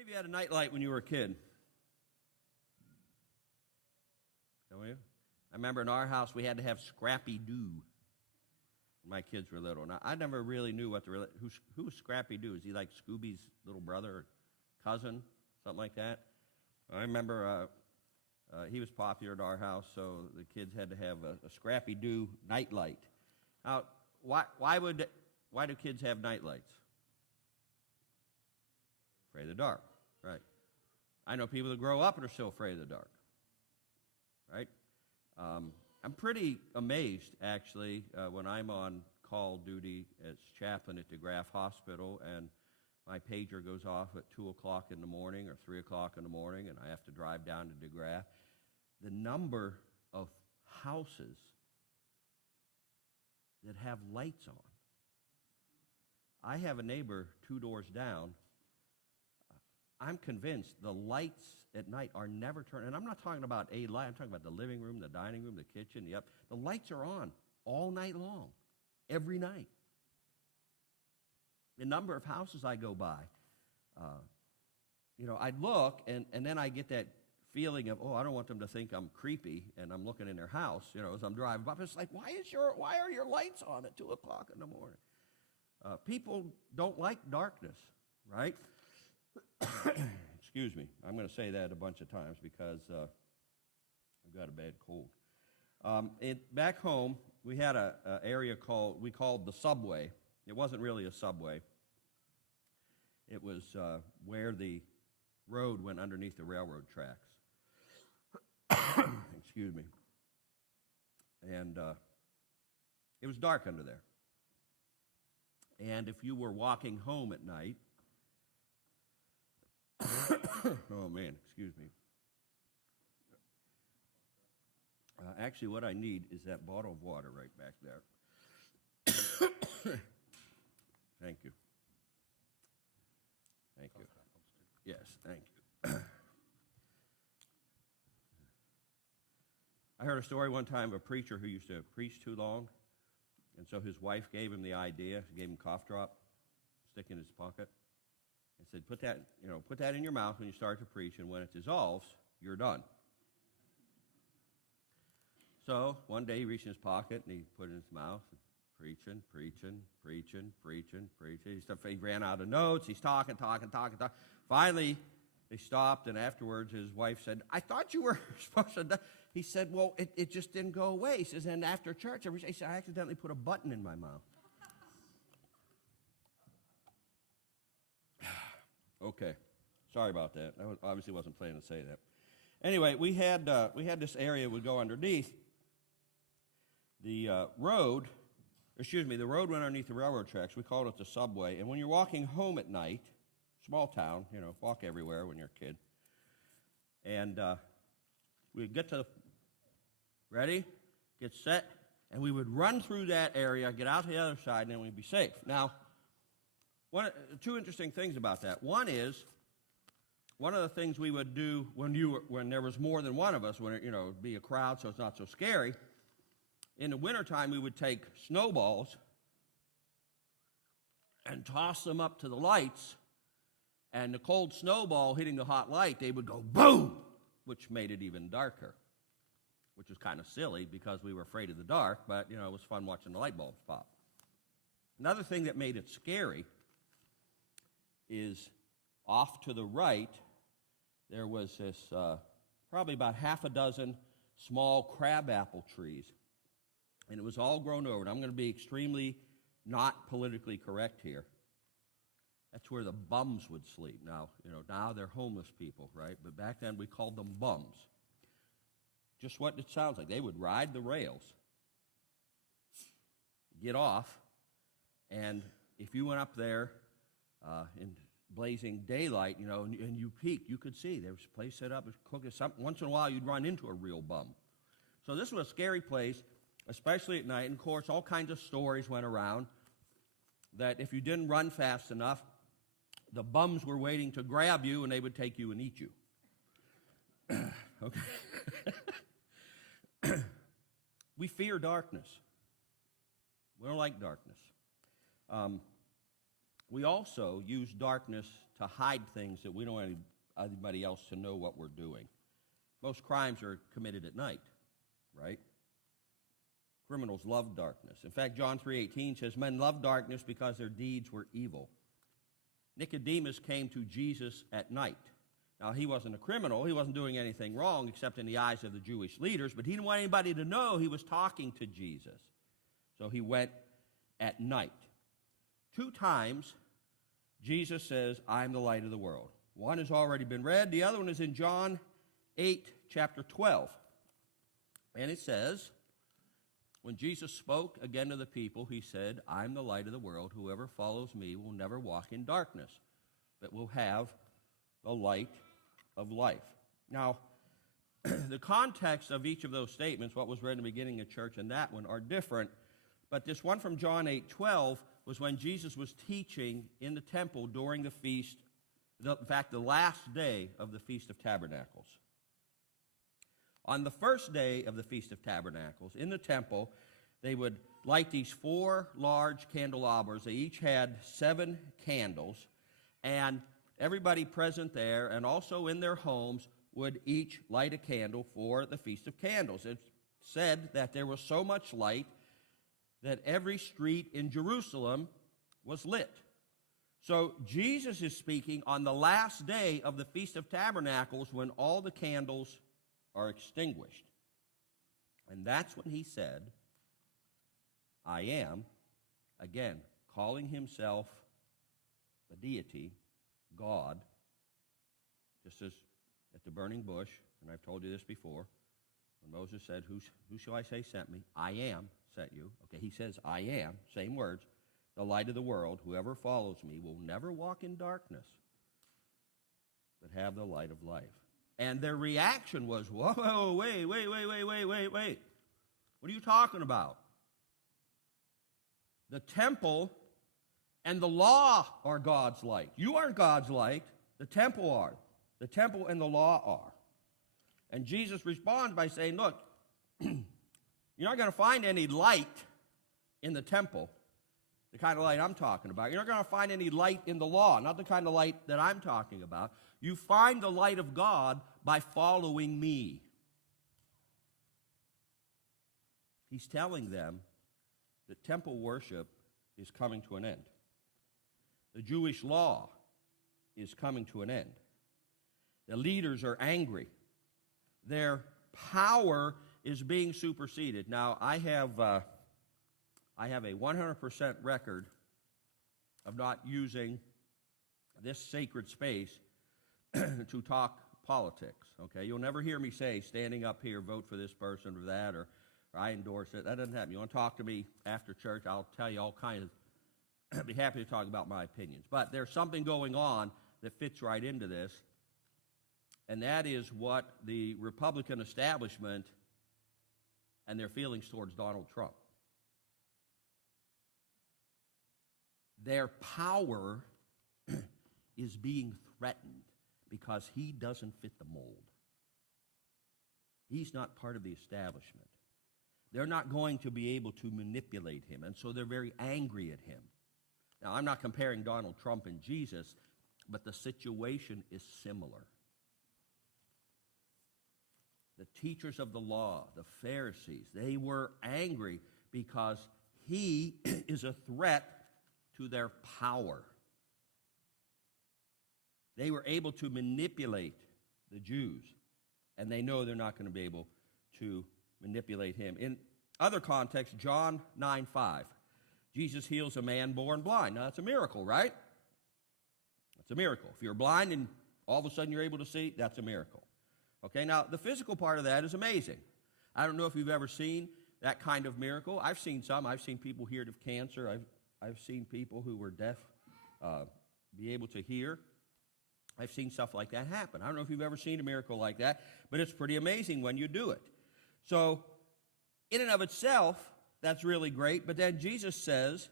many of you had a nightlight when you were a kid? Some of you? I remember in our house we had to have Scrappy-Doo when my kids were little. Now, I never really knew who was Scrappy-Doo. Is he like Scooby's little brother or cousin, something like that? I remember he was popular at our house, so the kids had to have a Scrappy-Doo nightlight. Now, why do kids have nightlights? Afraid of the dark, right? I know people that grow up and are still afraid of the dark, right? I'm pretty amazed, actually, when I'm on call duty as chaplain at DeGraff Hospital and my pager goes off at 2 o'clock in the morning or 3 o'clock in the morning and I have to drive down to DeGraff. The number of houses that have lights on. I have a neighbor 2 doors down. I'm convinced the lights at night are never turned, and I'm not talking about a light, I'm talking about the living room, the dining room, the kitchen, the lights are on all night long, every night. The number of houses I go by, I look, and then I get that feeling of, I don't want them to think I'm creepy, and I'm looking in their house, as I'm driving by. It's like, why are your lights on at 2 o'clock in the morning? People don't like darkness, right? Excuse me. I'm going to say that a bunch of times because I've got a bad cold. Back home, we had an area we called the subway. It wasn't really a subway. It was where the road went underneath the railroad tracks. Excuse me. And it was dark under there. And if you were walking home at night, oh man, excuse me. Actually, what I need is that bottle of water right back there. Thank you. Thank you. Yes, thank you. I heard a story one time of a preacher who used to preach too long, and so his wife gave him the idea, gave him a cough drop, stick in his pocket, and said, put that in your mouth when you start to preach, and when it dissolves, you're done. So one day he reached in his pocket, and he put it in his mouth, preaching. He ran out of notes. He's talking. Finally, they stopped, and afterwards his wife said, I thought you were supposed to die. He said, well, it just didn't go away. He says, and after church, he said, I accidentally put a button in my mouth. Okay, sorry about that. I obviously wasn't planning to say that. Anyway, we had this area would go underneath. The road went underneath the railroad tracks. We called it the subway. And when you're walking home at night, small town, walk everywhere when you're a kid. And we'd get set, and we would run through that area, get out to the other side, and then we'd be safe. Now, two interesting things about that. One is, one of the things we would do when there was more than one of us, when it'd be a crowd so it's not so scary, in the wintertime we would take snowballs and toss them up to the lights, and the cold snowball hitting the hot light, they would go boom, which made it even darker, which was kind of silly because we were afraid of the dark, but it was fun watching the light bulbs pop. Another thing that made it scary is off to the right, there was this probably about half a dozen small crabapple trees. And it was all grown over. And I'm going to be extremely not politically correct here. That's where the bums would sleep. Now they're homeless people, right? But back then we called them bums. Just what it sounds like. They would ride the rails, get off, and if you went up there in blazing daylight, and you peeked, you could see there was a place set up, cooking something. Once in a while, you'd run into a real bum. So this was a scary place, especially at night. And of course, all kinds of stories went around that if you didn't run fast enough, the bums were waiting to grab you, and they would take you and eat you. Okay. We fear darkness. We don't like darkness. we also use darkness to hide things that we don't want anybody else to know what we're doing. Most crimes are committed at night, right? Criminals love darkness. In fact, John 3:18 says, men love darkness because their deeds were evil. Nicodemus came to Jesus at night. Now, he wasn't a criminal. He wasn't doing anything wrong except in the eyes of the Jewish leaders, but he didn't want anybody to know he was talking to Jesus. So he went at night. 2 times, Jesus says, I'm the light of the world. One has already been read. The other one is in John 8, chapter 12. And it says, when Jesus spoke again to the people, he said, I'm the light of the world. Whoever follows me will never walk in darkness, but will have the light of life. Now, the context of each of those statements, what was read in the beginning of church and that one, are different. But this one from John 8:12 was when Jesus was teaching in the temple during the feast, in fact, the last day of the Feast of Tabernacles. On the first day of the Feast of Tabernacles, in the temple, they would light these 4 large candelabras. They each had 7 candles, and everybody present there and also in their homes would each light a candle for the Feast of Candles. It said that there was so much light that every street in Jerusalem was lit. So Jesus is speaking on the last day of the Feast of Tabernacles when all the candles are extinguished. And that's when he said, I am, again, calling himself a deity, God, just as at the burning bush, and I've told you this before, when Moses said, who shall I say sent me? I am sent you. Okay, he says, I am, same words, the light of the world. Whoever follows me will never walk in darkness, but have the light of life. And their reaction was, whoa, wait. What are you talking about? The temple and the law are God's light. You aren't God's light. The temple are. The temple and the law are. And Jesus responds by saying, look, you're not going to find any light in the temple, the kind of light I'm talking about. You're not going to find any light in the law, not the kind of light that I'm talking about. You find the light of God by following me. He's telling them that temple worship is coming to an end. The Jewish law is coming to an end. The leaders are angry. Their power is being superseded. Now, I have a 100% record of not using this sacred space to talk politics, okay? You'll never hear me say, standing up here, vote for this person or that, or I endorse it. That doesn't happen. You want to talk to me after church, I'll tell you all kinds of, I'd be happy to talk about my opinions. But there's something going on that fits right into this, and that is what the Republican establishment and their feelings towards Donald Trump. Their power is being threatened because he doesn't fit the mold. He's not part of the establishment. They're not going to be able to manipulate him, and so they're very angry at him. Now, I'm not comparing Donald Trump and Jesus, but the situation is similar. The teachers of the law, the Pharisees, they were angry because he is a threat to their power. They were able to manipulate the Jews, and they know they're not going to be able to manipulate him. In other contexts, John 9:5, Jesus heals a man born blind. Now, that's a miracle, right? That's a miracle. If you're blind and all of a sudden you're able to see, that's a miracle. Okay, now, the physical part of that is amazing. I don't know if you've ever seen that kind of miracle. I've seen some. I've seen people healed of cancer. I've seen people who were deaf be able to hear. I've seen stuff like that happen. I don't know if you've ever seen a miracle like that, but it's pretty amazing when you do it. So, in and of itself, that's really great. But then Jesus says,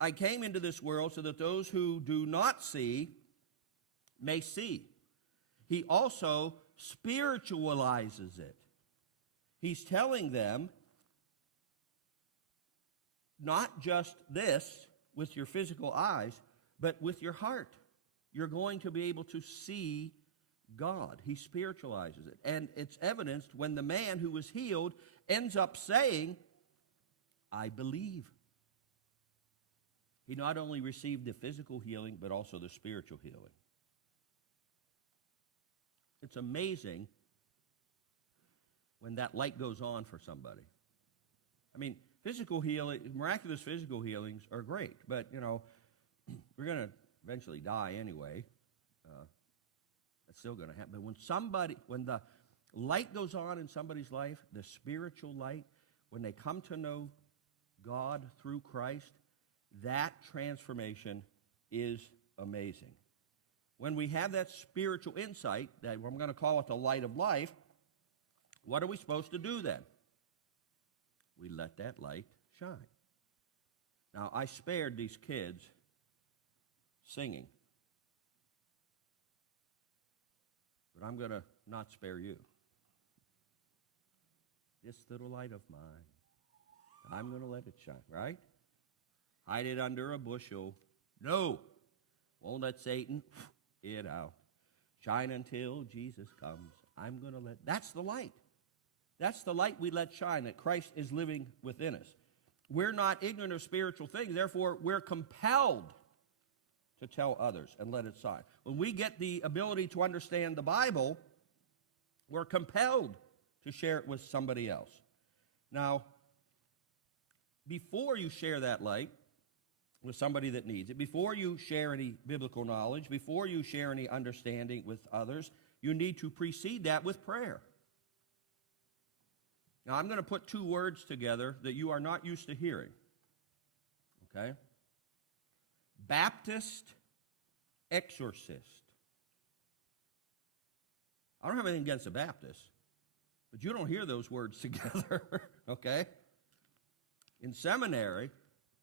I came into this world so that those who do not see may see. He also spiritualizes it. He's telling them, not just this with your physical eyes, but with your heart. You're going to be able to see God. He spiritualizes it. And it's evidenced when the man who was healed ends up saying, I believe. He not only received the physical healing, but also the spiritual healing. It's amazing when that light goes on for somebody. I mean, physical healing, miraculous physical healings are great, but, we're going to eventually die anyway. That's still going to happen. But when the light goes on in somebody's life, the spiritual light, when they come to know God through Christ, that transformation is amazing. When we have that spiritual insight, that I'm going to call it the light of life, what are we supposed to do then? We let that light shine. Now, I spared these kids singing, but I'm going to not spare you. This little light of mine, I'm going to let it shine, right? Hide it under a bushel. No. Won't let Satan it out. Shine until Jesus comes. That's the light. That's the light we let shine, that Christ is living within us. We're not ignorant of spiritual things. Therefore, we're compelled to tell others and let it shine. When we get the ability to understand the Bible, we're compelled to share it with somebody else. Now, before you share that light with somebody that needs it, before you share any biblical knowledge, before you share any understanding with others, you need to precede that with prayer. Now, I'm going to put two words together that you are not used to hearing. Okay? Baptist exorcist. I don't have anything against the Baptists, but you don't hear those words together, okay? In seminary,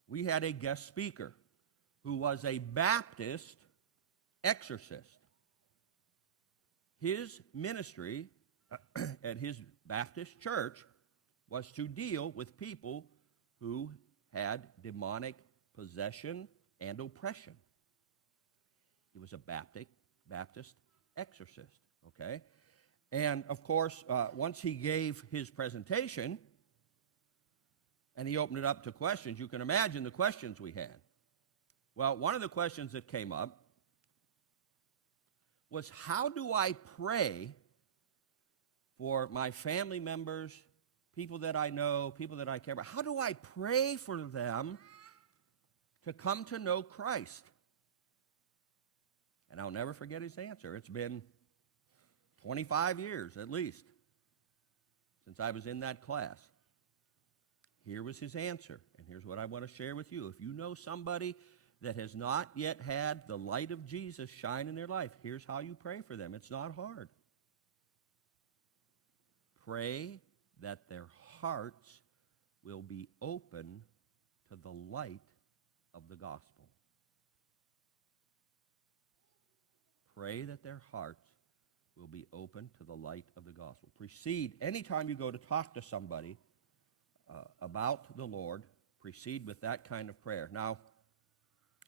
we had a guest speaker who was a Baptist exorcist. His ministry at his Baptist church was to deal with people who had demonic possession and oppression. He was a Baptist exorcist, okay? And, of course, once he gave his presentation and he opened it up to questions, you can imagine the questions we had. Well, one of the questions that came up was, how do I pray for my family members, people that I know, people that I care about? How do I pray for them to come to know Christ? And I'll never forget his answer. It's been 25 years at least since I was in that class. Here was his answer, and here's what I want to share with you. If you know somebody that has not yet had the light of Jesus shine in their life, here's how you pray for them. It's not hard. Pray that their hearts will be open to the light of the gospel. Pray that their hearts will be open to the light of the gospel. Precede, anytime you go to talk to somebody about the Lord, proceed with that kind of prayer. Now,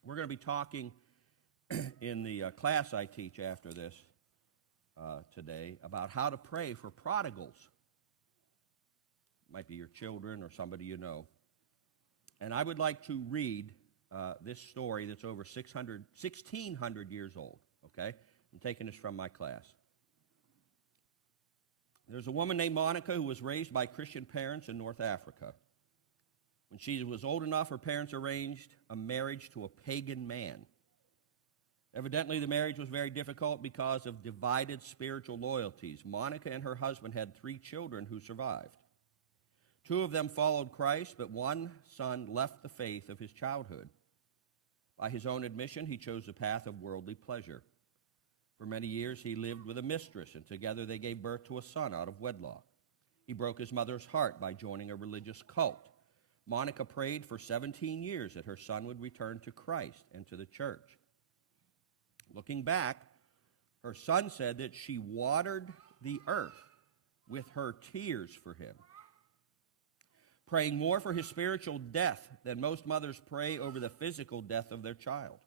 we're going to be talking in the class I teach after this today about how to pray for prodigals. It might be your children or somebody you know. And I would like to read this story that's over 1,600 years old, okay? I'm taking this from my class. There's a woman named Monica who was raised by Christian parents in North Africa. When she was old enough, her parents arranged a marriage to a pagan man. Evidently, the marriage was very difficult because of divided spiritual loyalties. Monica and her husband had 3 children who survived. 2 of them followed Christ, but one son left the faith of his childhood. By his own admission, he chose the path of worldly pleasure. For many years, he lived with a mistress, and together they gave birth to a son out of wedlock. He broke his mother's heart by joining a religious cult. Monica prayed for 17 years that her son would return to Christ and to the church. Looking back, her son said that she watered the earth with her tears for him, praying more for his spiritual death than most mothers pray over the physical death of their child.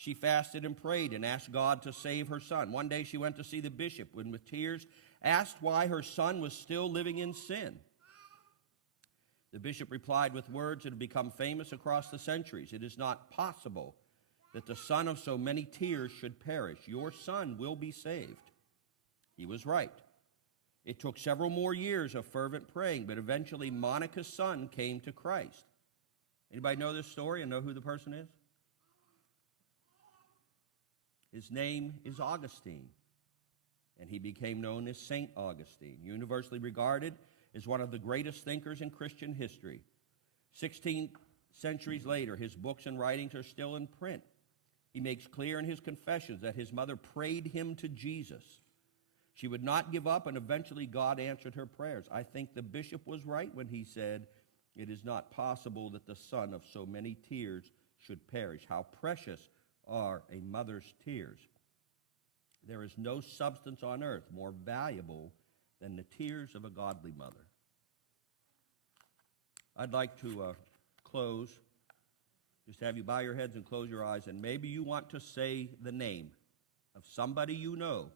She fasted and prayed and asked God to save her son. One day she went to see the bishop and with tears asked why her son was still living in sin. The bishop replied with words that have become famous across the centuries. It is not possible that the son of so many tears should perish. Your son will be saved. He was right. It took several more years of fervent praying, but eventually Monica's son came to Christ. Anybody know this story and know who the person is? His name is Augustine, and he became known as Saint Augustine, universally regarded as one of the greatest thinkers in Christian history. 16 centuries later, his books and writings are still in print. He makes clear in his confessions that his mother prayed him to Jesus. She would not give up, and eventually God answered her prayers. I think the bishop was right when he said, "It is not possible that the son of so many tears should perish." How precious are a mother's tears. There is no substance on earth more valuable than the tears of a godly mother. I'd like to close. Just have you bow your heads and close your eyes, and maybe you want to say the name of somebody you know.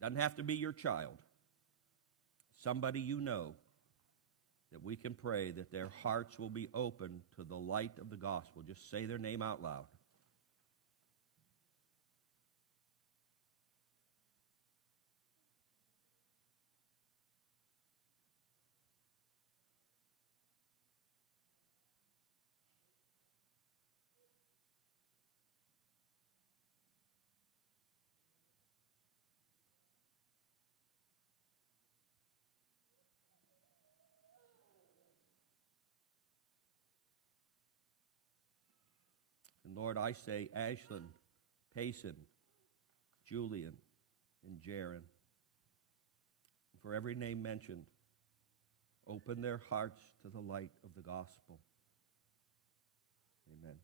Doesn't have to be your child. Somebody you know, that we can pray that their hearts will be open to the light of the gospel. Just say their name out loud. And Lord, I say Ashlyn, Payson, Julian, and Jaron. For every name mentioned, open their hearts to the light of the gospel. Amen.